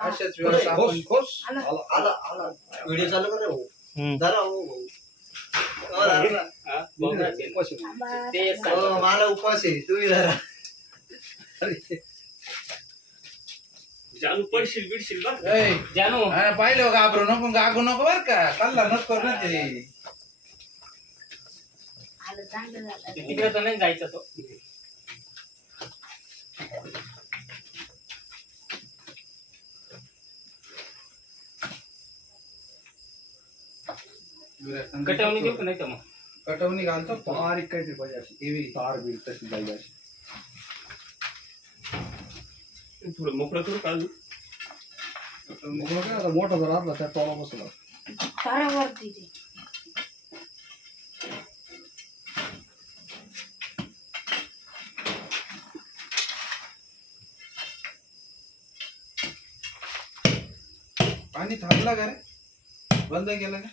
अशाच वेळेस आपण खुश आला व्हिडिओ चालू कर रे भाऊ जरा हो भाऊ मला उपवास आहे तुम्ही जरा जानू पडशील बिडशील बघ जानू पाहिलं घाबरू नको गागू नको बर का कल्ला नको ना ते तिकडे तर नाही जायचं तो कटवणी देऊ नाही तर मग कटवणी घालतो बारीक काहीतरी पाहिजे अशी एवी तार बिल तशी जायला अशी थोडं मोकळं करू काढू मोठा जर आपला त्या टॉला बसला तारावरती पाणी थांबला का रे बंद केलं का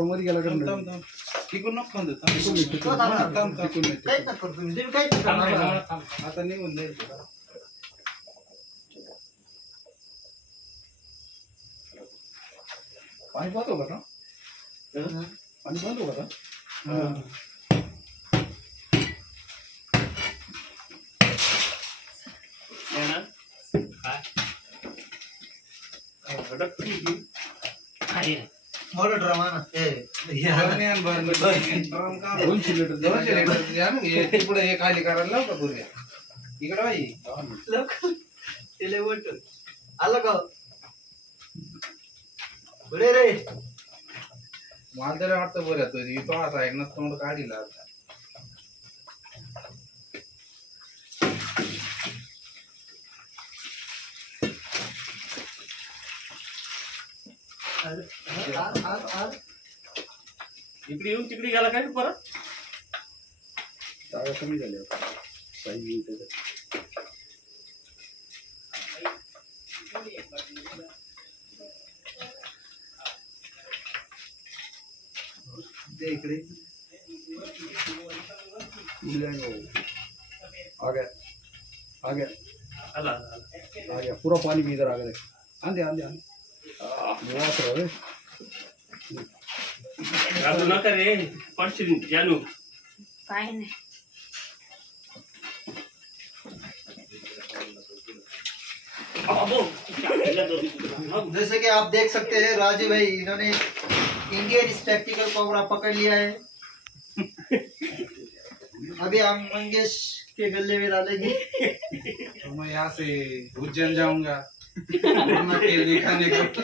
मध्ये गेला तिकून नको आता निघून जाईल पाणी पाहतो का ना पाणी पाहतो का मोठा ड्रामा ना 200 लिटर पुढे हे खाली करायला लाव का पूर्वी इकडे बाई आलं का बरे रे मला तरी वाटतं बरं तो असा आहे ना तोंड काढीला इकडे येऊन तिकडे गेला काय परत जागा कमी झाली इकडे आ गया आला पूरा पानी भी इधर आ गया आंधे आंधे आंधे राजू नका रे पडशील जानू काय नाही जैसे कि आप देख सकते हैं राजू भाई इन्होंने इंडियन स्पेक्टिकल कोबरा पकड़ लिया है अभी हम मंगेश के गले में डालेंगे तो मैं यहाँ से उज्जैन जाऊंगा दिखाने को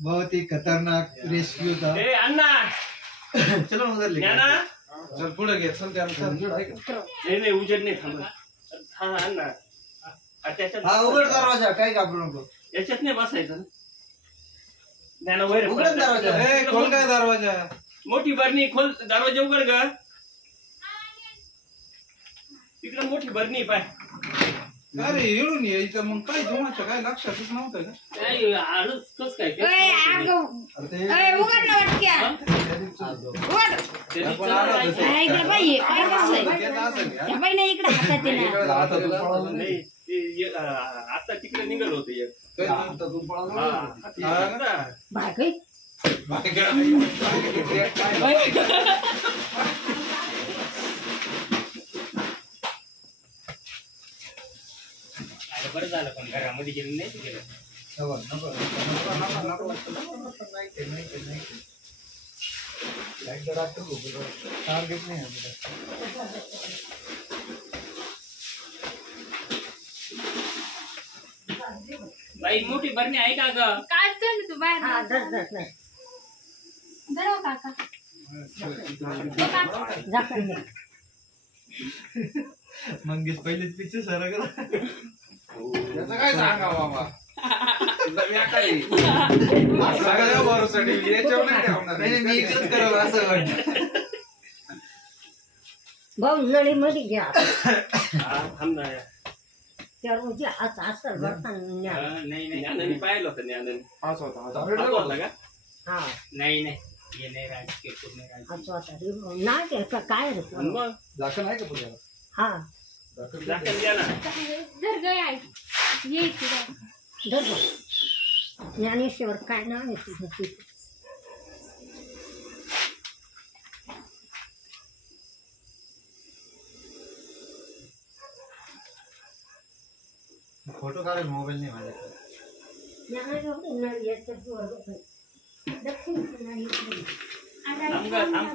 बहुत ही खतरनाक रेस्क्यू था अन्ना चलो उधर ले चल पुढे घे चल त्या नाही उजेड नाही थांबा हा अन्ना त्याच्यात हा उघड दरवाजा काय घाबरू नको याच्यात नाही बसायचं ज्ञान वैर उघड दरवाजा खोल काय दरवाजा मोठी बरणी खोल दरवाजा उघड ग तिकडे मोठी बरणी पाय अरे येऊन ये इथं मग काय तुम्हाला काय लक्षातच नव्हतं का काय आळस कस काय उघड ना वाटक्या उघड इकडे बाई काय कसं बाई नाही इकडे हातात आता तिकडे निघाल होत बरं झालं पण घरामध्ये गेलं नाही गेलं बाई मोठी बरणी आहे का ग काढतो ना तू बाहेर धरो काका मंगेश पहिलेच पिक्चर सारा करा त्याचं काय सांगा बाबा सगळ्या भरोसा ठेवली याच्यावर नाही ठेवणार मी इकडेच करावं असं वाटतं भाऊ नळी मध्ये घ्या थांब ना त्यावर म्हणजे आता असं नाही नाही पाहिलं होतं ज्ञानाने हाच होता होता का हा नाही नाही हे नाही राजकीय पूर्ण राजकीय. असं आता रे, नाही ते काय रे आणि मग दाखल आहे का पुण्याला हा दाखल दाखल द्या ना. धर बघ. ज्ञानेश्वर काय नाव आहे तुझं ते? फोटो काढेल मोबाईल नाही माझ्याकडे. ज्ञानेश्वर याचं वर्ग दक्षिण आमचं-